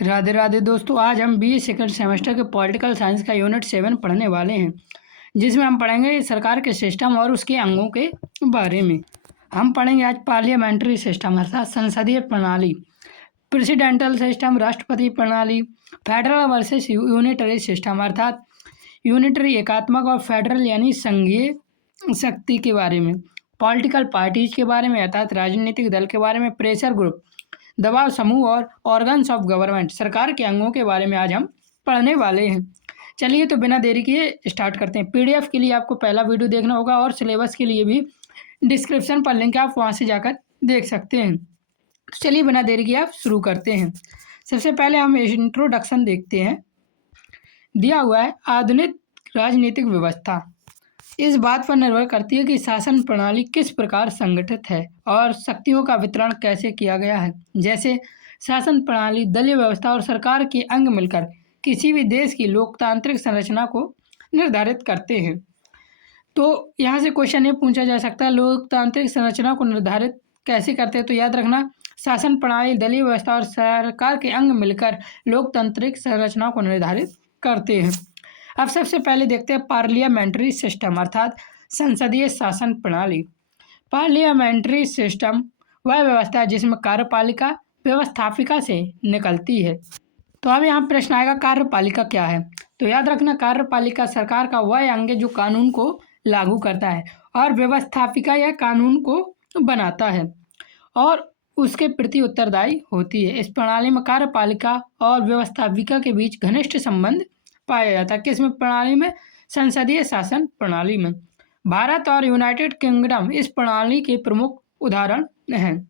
राधे राधे दोस्तों, आज हम बीए सेकंड सेमेस्टर के पॉलिटिकल साइंस का यूनिट 7 पढ़ने वाले हैं, जिसमें हम पढ़ेंगे सरकार के सिस्टम और उसके अंगों के बारे में। हम पढ़ेंगे आज पार्लियामेंट्री सिस्टम अर्थात संसदीय प्रणाली, प्रेसिडेंटल सिस्टम राष्ट्रपति प्रणाली, फेडरल वर्सेस यूनिटरी सिस्टम अर्थात यूनिटरी एकात्मक और फेडरल यानी संघीय शक्ति के बारे में, पॉलिटिकल पार्टीज के बारे में अर्थात राजनीतिक दल के बारे में, प्रेशर ग्रुप दबाव समूह और ऑर्गन्स ऑफ गवर्नमेंट सरकार के अंगों के बारे में आज हम पढ़ने वाले हैं। चलिए तो बिना देरी किए स्टार्ट करते हैं। पीडीएफ के लिए आपको पहला वीडियो देखना होगा और सिलेबस के लिए भी डिस्क्रिप्शन पर लिंक है, आप वहाँ से जाकर देख सकते हैं। तो चलिए बिना देरी किए आप शुरू करते हैं। सबसे पहले हम इंट्रोडक्शन देखते हैं। दिया हुआ है आधुनिक राजनीतिक व्यवस्था इस बात पर निर्भर करती है कि शासन प्रणाली किस प्रकार संगठित है और शक्तियों का वितरण कैसे किया गया है। जैसे शासन प्रणाली दलीय व्यवस्था और सरकार के अंग मिलकर किसी भी देश की लोकतांत्रिक संरचना को निर्धारित करते हैं। तो यहाँ से क्वेश्चन ये पूछा जा सकता है, लोकतांत्रिक संरचना को निर्धारित कैसे करते हैं? तो याद रखना, शासन प्रणाली दलीय व्यवस्था और सरकार के अंग मिलकर लोकतांत्रिक संरचना को निर्धारित करते हैं। अब सबसे पहले देखते हैं पार्लियामेंट्री सिस्टम अर्थात संसदीय शासन प्रणाली। पार्लियामेंट्री सिस्टम वह व्यवस्था है जिसमें कार्यपालिका व्यवस्थापिका से निकलती है। तो अब यहाँ प्रश्न आएगा, कार्यपालिका क्या है? तो याद रखना, कार्यपालिका सरकार का वह अंग है जो कानून को लागू करता है और व्यवस्थापिका यह कानून को बनाता है और उसके प्रति उत्तरदायी होती है। इस प्रणाली में कार्यपालिका और व्यवस्थापिका के बीच घनिष्ठ संबंध पाया जाता है। किसमें प्रणाली में? संसदीय शासन प्रणाली में। भारत और यूनाइटेड किंगडम इस प्रणाली के प्रमुख उदाहरण हैं।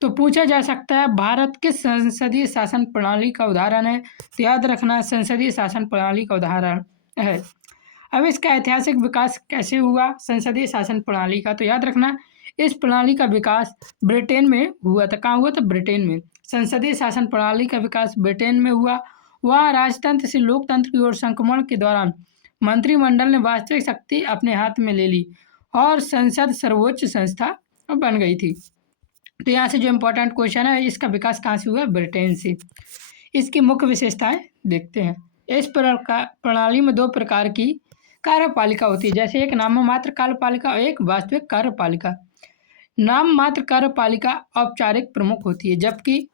तो पूछा जा सकता है, भारत किस संसदीय शासन प्रणाली का उदाहरण है? तो याद रखना, संसदीय शासन प्रणाली का उदाहरण है। अब इसका ऐतिहासिक विकास कैसे हुआ संसदीय शासन प्रणाली का? तो याद रखना, इस प्रणाली का विकास ब्रिटेन में हुआ था। कहाँ हुआ था? ब्रिटेन में। संसदीय शासन प्रणाली का विकास ब्रिटेन में हुआ। वह राजतंत्र से लोकतंत्र की ओर संक्रमण के दौरान मंत्रिमंडल ने वास्तविक शक्ति अपने हाथ में ले ली और संसद सर्वोच्च संस्था बन गई थी। तो यहाँ से जो इम्पोर्टेंट क्वेश्चन है, इसका विकास कहाँ से हुआ? ब्रिटेन से। इसकी मुख्य विशेषताएं देखते हैं। इस प्रणाली में दो प्रकार की कार्यपालिका होती है, जैसे एक नाम मात्र कार्यपालिका और एक वास्तविक कार्यपालिका। नाम मात्र कार्यपालिका औपचारिक प्रमुख होती है, जबकि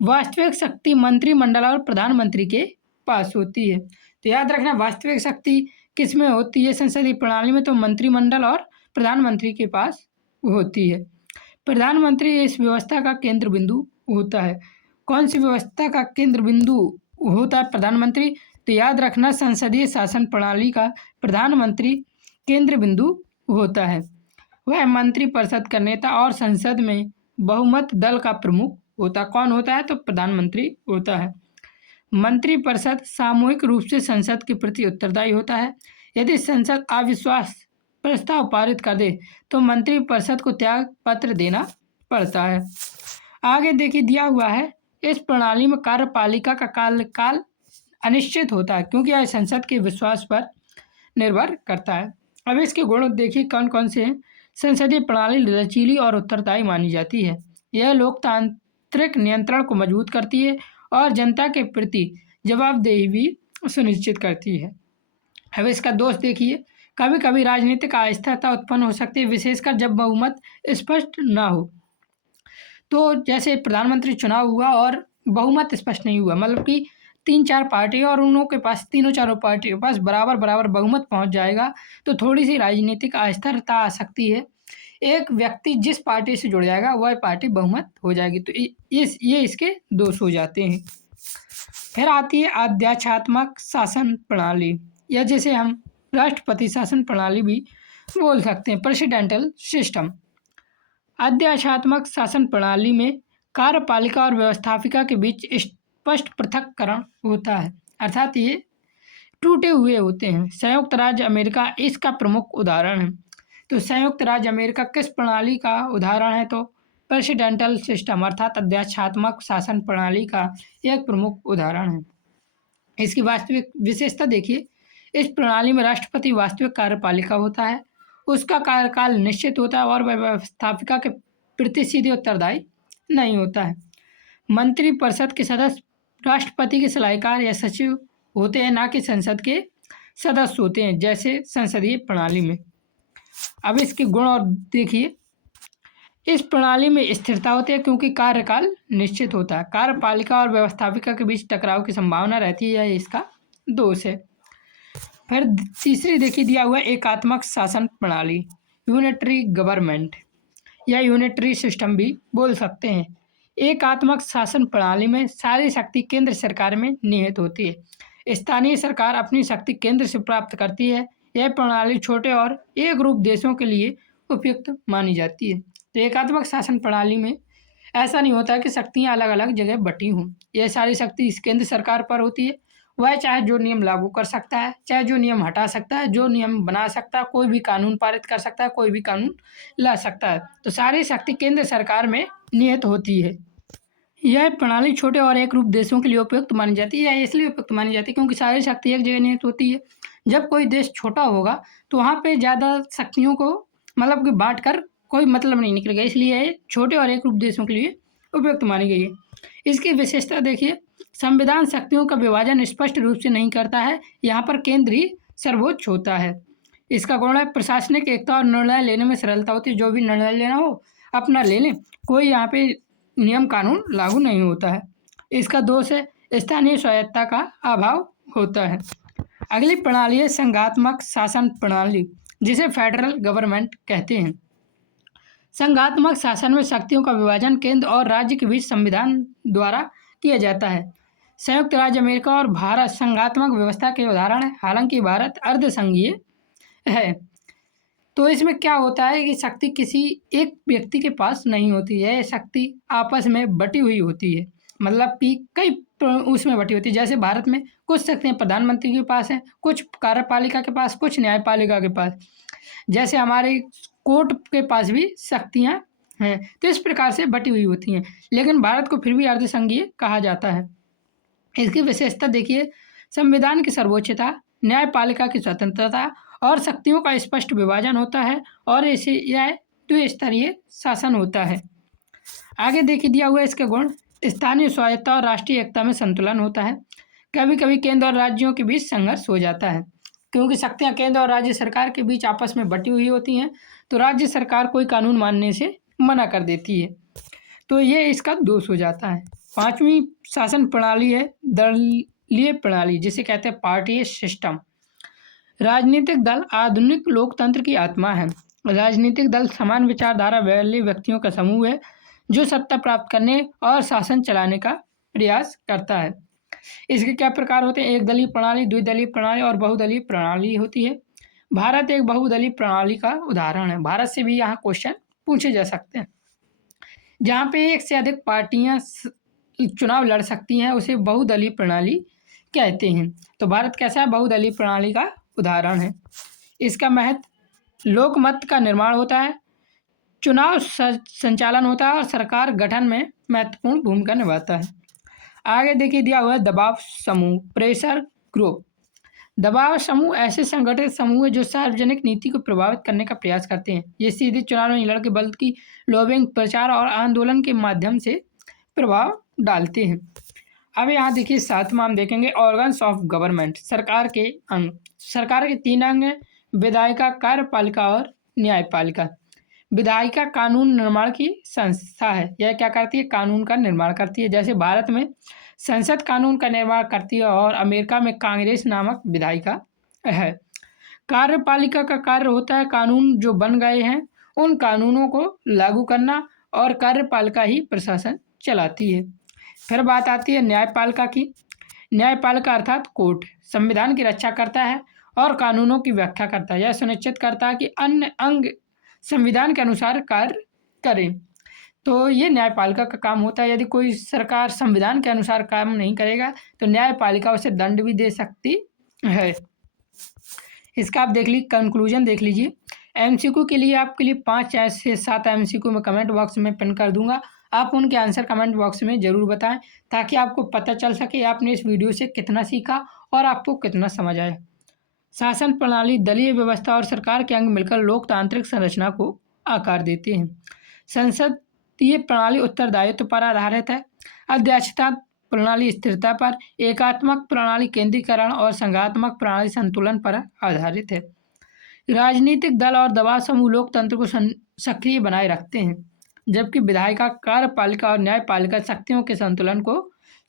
वास्तविक शक्ति मंत्रिमंडल और प्रधानमंत्री के पास होती है। तो याद रखना, वास्तविक शक्ति किस में होती है संसदीय प्रणाली में? तो मंत्रिमंडल और प्रधानमंत्री के पास होती है। प्रधानमंत्री इस व्यवस्था का केंद्र बिंदु होता है। कौन सी व्यवस्था का केंद्र बिंदु होता है? प्रधानमंत्री। तो याद रखना, संसदीय शासन प्रणाली का प्रधानमंत्री केंद्र बिंदु होता है। वह मंत्रिपरिषद का नेता और संसद में बहुमत दल का प्रमुख होता। कौन होता है? तो प्रधानमंत्री होता है। मंत्रिपरिषद सामूहिक रूप से संसद के प्रति उत्तरदायी होता है। यदि संसद अविश्वास प्रस्ताव पारित कर दे तो मंत्रिपरिषद को त्याग पत्र देना पड़ता है। आगे देखिए, दिया हुआ है, इस प्रणाली में कार्यपालिका का काल अनिश्चित होता है क्योंकि यह संसद के विश्वास पर निर्भर करता है। अब इसके गुण देखिए कौन कौन से हैं। संसदीय प्रणाली लचीली और उत्तरदायी मानी जाती है। यह लोकतांत्रिक नियंत्रण को मजबूत करती है और जनता के प्रति जवाबदेही भी सुनिश्चित करती है। अब इसका दोष देखिए, कभी कभी राजनीतिक अस्थिरता उत्पन्न हो सकती है, विशेषकर जब बहुमत स्पष्ट ना हो। तो जैसे प्रधानमंत्री चुनाव हुआ और बहुमत स्पष्ट नहीं हुआ, मतलब कि 3-4 पार्टी और उन के पास, तीनों चारों पार्टियों के पास बराबर बराबर बहुमत पहुंच जाएगा तो थोड़ी सी राजनीतिक अस्थिरता आ सकती है। एक व्यक्ति जिस पार्टी से जुड़ जाएगा वह पार्टी बहुमत हो जाएगी। तो ये इसके दोष हो जाते हैं। फिर आती है अध्यक्षात्मक शासन प्रणाली, या जैसे हम राष्ट्रपति शासन प्रणाली भी बोल सकते हैं, प्रेसिडेंटल सिस्टम। अध्यक्षात्मक शासन प्रणाली में कार्यपालिका और व्यवस्थापिका के बीच स्पष्ट पृथक्करण होता है, अर्थात ये टूटे हुए होते हैं। संयुक्त राज्य अमेरिका इसका प्रमुख उदाहरण है। तो संयुक्त राज्य अमेरिका किस प्रणाली का उदाहरण है? तो प्रेसिडेंटल सिस्टम अर्थात अध्यक्षात्मक शासन प्रणाली का एक प्रमुख उदाहरण है। इसकी वास्तविक विशेषता देखिए, इस प्रणाली में राष्ट्रपति वास्तविक कार्यपालिका होता है, उसका कार्यकाल निश्चित होता है और वह व्यवस्थापिका के प्रति सीधे उत्तरदायी नहीं होता है। मंत्रिपरिषद के सदस्य राष्ट्रपति के सलाहकार या सचिव होते हैं, ना कि संसद के सदस्य होते हैं जैसे संसदीय प्रणाली में। अब इसके गुण और देखिए, इस प्रणाली में स्थिरता होती है क्योंकि कार्यकाल निश्चित होता है। कार्यपालिका और व्यवस्थापिका के बीच टकराव की संभावना रहती है, यह इसका दोष है। फिर तीसरी देखिए दिया हुआ है एकात्मक शासन प्रणाली, यूनिटरी गवर्नमेंट या यूनिटरी सिस्टम भी बोल सकते हैं। एकात्मक शासन प्रणाली में सारी शक्ति केंद्र सरकार में निहित होती है। स्थानीय सरकार अपनी शक्ति केंद्र से प्राप्त करती है। यह प्रणाली छोटे और एकरूप देशों के लिए उपयुक्त मानी जाती है। तो एकात्मक शासन प्रणाली में ऐसा नहीं होता कि शक्तियाँ अलग अलग जगह बटी हों। यह सारी शक्ति इस केंद्र सरकार पर होती है। वह चाहे जो नियम लागू कर सकता है, चाहे जो नियम हटा सकता है, जो नियम बना सकता है, कोई भी कानून पारित कर सकता है, कोई भी कानून ला सकता है। तो सारी शक्ति केंद्र सरकार में निहित होती है। यह प्रणाली छोटे और एकरूप देशों के लिए उपयुक्त मानी जाती है। यह इसलिए उपयुक्त मानी जाती है क्योंकि सारी शक्ति एक जगह निहित होती है। जब कोई देश छोटा होगा तो वहाँ पे ज़्यादा शक्तियों को मतलब कि बांट कर कोई मतलब नहीं निकलेगा, इसलिए ये छोटे और एकरूप देशों के लिए उपयुक्त मानी गई है। इसकी विशेषता देखिए, संविधान शक्तियों का विभाजन स्पष्ट रूप से नहीं करता है। यहाँ पर केंद्र ही सर्वोच्च होता है। इसका गुण है प्रशासनिक एकता और निर्णय लेने में सरलता होती है। जो भी निर्णय लेना हो अपना ले लें, कोई यहाँ पे नियम कानून लागू नहीं होता है। इसका दोष है स्थानीय स्वायत्तता का अभाव होता है। अगली प्रणाली है संघात्मक शासन प्रणाली, जिसे फेडरल गवर्नमेंट कहते हैं। संघात्मक शासन में शक्तियों का विभाजन केंद्र और राज्य के बीच संविधान द्वारा किया जाता है। संयुक्त राज्य अमेरिका और भारत संघात्मक व्यवस्था के उदाहरण है। हालांकि भारत अर्धसंघीय है। तो इसमें क्या होता है कि शक्ति किसी एक व्यक्ति के पास नहीं होती है, शक्ति आपस में बटी हुई होती है। मतलब कि कई उसमें बटी होती है। जैसे भारत में कुछ शक्तियाँ प्रधानमंत्री के पास हैं, कुछ कार्यपालिका के पास, कुछ न्यायपालिका के पास। जैसे हमारे कोर्ट के पास भी शक्तियाँ हैं। तो इस प्रकार से बटी हुई होती हैं, लेकिन भारत को फिर भी अर्धसंघीय कहा जाता है। इसकी विशेषता देखिए, संविधान की सर्वोच्चता, न्यायपालिका की स्वतंत्रता और शक्तियों का स्पष्ट विभाजन होता है और इसे यह द्विस्तरीय शासन होता है। आगे देखिए दिया हुआ इसके गुण, स्थानीय स्वायत्तता और राष्ट्रीय एकता में संतुलन होता है। कभी कभी केंद्र और राज्यों के बीच संघर्ष हो जाता है क्योंकि शक्तियाँ केंद्र और राज्य सरकार के बीच आपस में बटी हुई होती हैं, तो राज्य सरकार कोई कानून मानने से मना कर देती है, तो ये इसका दोष हो जाता है। पांचवी शासन प्रणाली है दलीय प्रणाली, जिसे कहते हैं पार्टी सिस्टम। राजनीतिक दल आधुनिक लोकतंत्र की आत्मा है। राजनीतिक दल समान विचारधारा वाले व्यक्तियों का समूह है जो सत्ता प्राप्त करने और शासन चलाने का प्रयास करता है। इसके क्या प्रकार होते हैं? एक दलीय प्रणाली, द्विदलीय प्रणाली और बहुदलीय प्रणाली होती है। भारत एक बहुदलीय प्रणाली का उदाहरण है। भारत से भी यहाँ क्वेश्चन पूछे जा सकते हैं। जहाँ पे एक से अधिक पार्टियां चुनाव लड़ सकती हैं, उसे बहुदलीय प्रणाली कहते हैं। तो भारत कैसा है? बहुदलीय प्रणाली का उदाहरण है। इसका महत्व लोकमत का निर्माण होता है, चुनाव संचालन होता है और सरकार गठन में महत्वपूर्ण भूमिका निभाता है। आगे देखिए दिया हुआ है दबाव समूह, प्रेशर ग्रुप। दबाव समूह ऐसे संगठित समूह है जो सार्वजनिक नीति को प्रभावित करने का प्रयास करते हैं। ये सीधे चुनाव नहीं लड़के बल्कि लॉबिंग, प्रचार और आंदोलन के माध्यम से प्रभाव डालते हैं। अब यहाँ देखिए सातवां हम देखेंगे ऑर्गन्स ऑफ गवर्नमेंट, सरकार के अंग। सरकार के 3 अंग हैं, विधायिका, कार्यपालिका और न्यायपालिका। विधायिका कानून निर्माण की संस्था है। यह क्या करती है? कानून का निर्माण करती है। जैसे भारत में संसद कानून का निर्माण करती है और अमेरिका में कांग्रेस नामक विधायिका है। कार्यपालिका का कार्य होता है कानून जो बन गए हैं उन कानूनों को लागू करना, और कार्यपालिका ही प्रशासन चलाती है। फिर बात आती है न्यायपालिका की। न्यायपालिका अर्थात कोर्ट संविधान की रक्षा करता है और कानूनों की व्याख्या करता है। यह सुनिश्चित करता है कि अन्य अंग संविधान के अनुसार कार्य करें। तो ये न्यायपालिका का काम होता है। यदि कोई सरकार संविधान के अनुसार काम नहीं करेगा तो न्यायपालिका उसे दंड भी दे सकती है। इसका आप देख लीजिए, कंक्लूजन देख लीजिए। एमसीक्यू के लिए आपके लिए 5 से 7 एमसीक्यू मैं कमेंट बॉक्स में पिन कर दूंगा। आप उनके आंसर कमेंट बॉक्स में ज़रूर बताएं ताकि आपको पता चल सके आपने इस वीडियो से कितना सीखा और आपको कितना समझ आया। शासन प्रणाली, दलीय व्यवस्था और सरकार के अंग मिलकर लोकतांत्रिक संरचना को आकार देते हैं। संसदीय प्रणाली उत्तरदायित्व पर आधारित है। अध्यक्षता प्रणाली स्थिरता पर, एकात्मक प्रणाली केंद्रीकरण और संघात्मक प्रणाली संतुलन पर आधारित है। राजनीतिक दल और दबाव समूह लोकतंत्र को सक्रिय बनाए रखते हैं, जबकि विधायिका, कार्यपालिका और न्यायपालिका शक्तियों के संतुलन को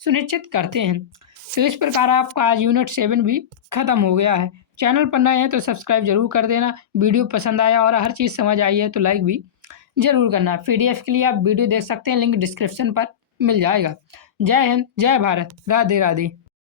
सुनिश्चित करते हैं। तो इस प्रकार आपका आज यूनिट 7 भी खत्म हो गया है। चैनल पर नए हैं तो सब्सक्राइब जरूर कर देना। वीडियो पसंद आया और हर चीज़ समझ आई है तो लाइक भी जरूर करना। PDF के लिए आप वीडियो देख सकते हैं, लिंक डिस्क्रिप्शन पर मिल जाएगा। जय हिंद, जय भारत, राधे राधे।